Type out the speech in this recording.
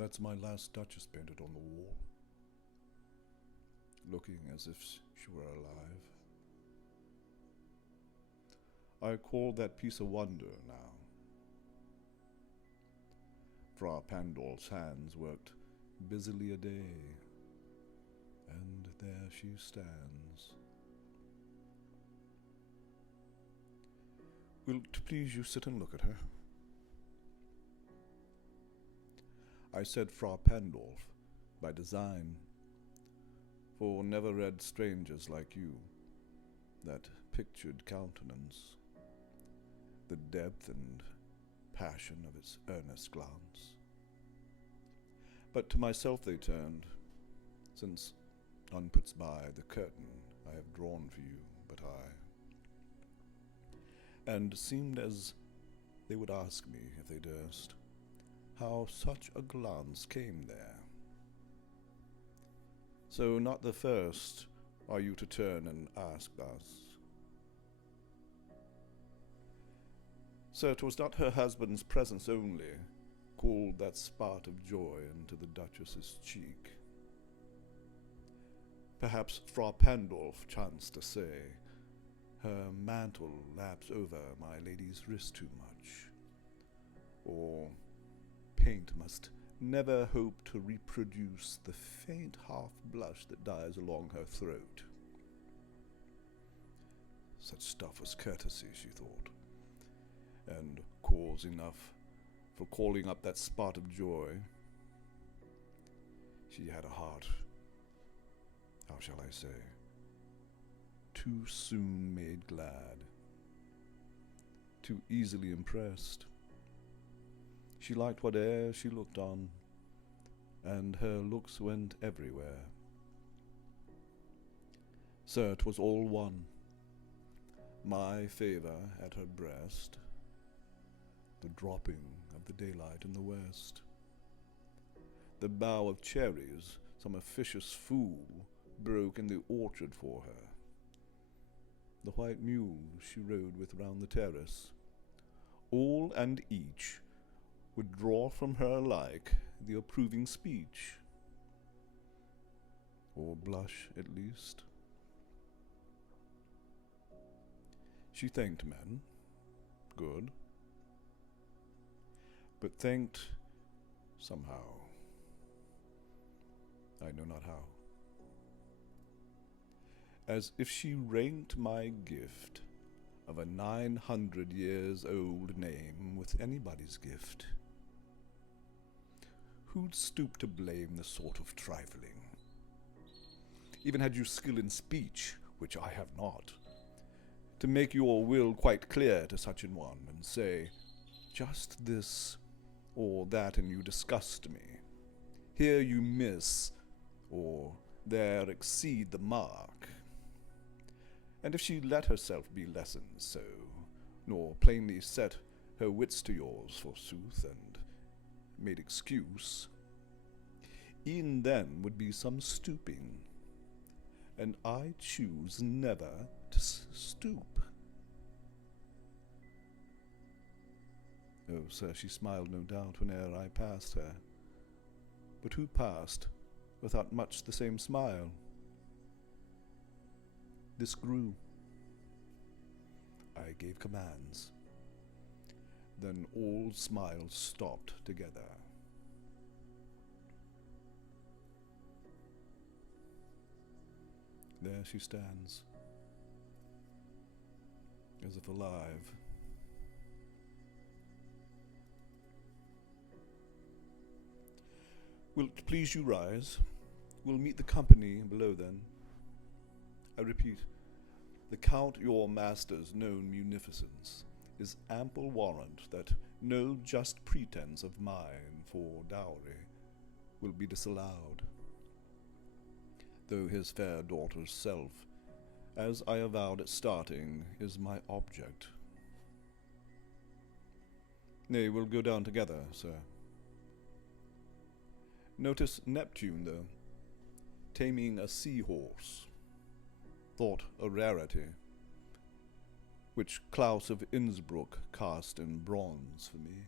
That's my last Duchess painted on the wall, looking as if she were alive. I call that piece a wonder now. Fra Pandolf's hands worked busily a day, and there she stands. Will't please you sit and look at her? I said Fra Pandolf by design, for never read strangers like you that pictured countenance, the depth and passion of its earnest glance. But to myself they turned, since none puts by the curtain I have drawn for you but I, and seemed as they would ask me, if they durst, how such a glance came there. So not the first are you to turn and ask thus. Sir, 'twas not her husband's presence only cooled that spark of joy into the Duchess's cheek. Perhaps Fra Pandolf chanced to say, her mantle laps over my lady's wrist too much, or paint must never hope to reproduce the faint half-blush that dies along her throat. Such stuff was courtesy, she thought, and cause enough for calling up that spot of joy. She had a heart, how shall I say, too soon made glad, too easily impressed. She liked whate'er she looked on, and her looks went everywhere. Sir, 'twas all one, my favour at her breast, the dropping of the daylight in the west, the bough of cherries some officious fool broke in the orchard for her, the white mule she rode with round the terrace, all and each would draw from her alike the approving speech, or blush at least. She thanked men, good, but thanked somehow, I know not how, as if she ranked my gift of a 900 years old name with anybody's gift. Who'd stoop to blame the sort of trifling? Even had you skill in speech, which I have not, to make your will quite clear to such an one, and say, just this or that in you disgust me. Here you miss, or there exceed the mark. And if she let herself be lessoned so, nor plainly set her wits to yours, forsooth, and made excuse, e'en then would be some stooping, and I choose never to stoop. Oh, sir, she smiled no doubt whene'er I passed her, but who passed without much the same smile? This grew. I gave commands. Then all smiles stopped together. There she stands, as if alive. Will't please you rise? We'll meet the company below then. I repeat, the Count your master's known munificence is ample warrant that no just pretence of mine for dowry will be disallowed, though his fair daughter's self, as I avowed at starting, is my object. Nay, we'll go down together, sir. Notice Neptune, though, taming a seahorse, thought a rarity, which Claus of Innsbruck cast in bronze for me.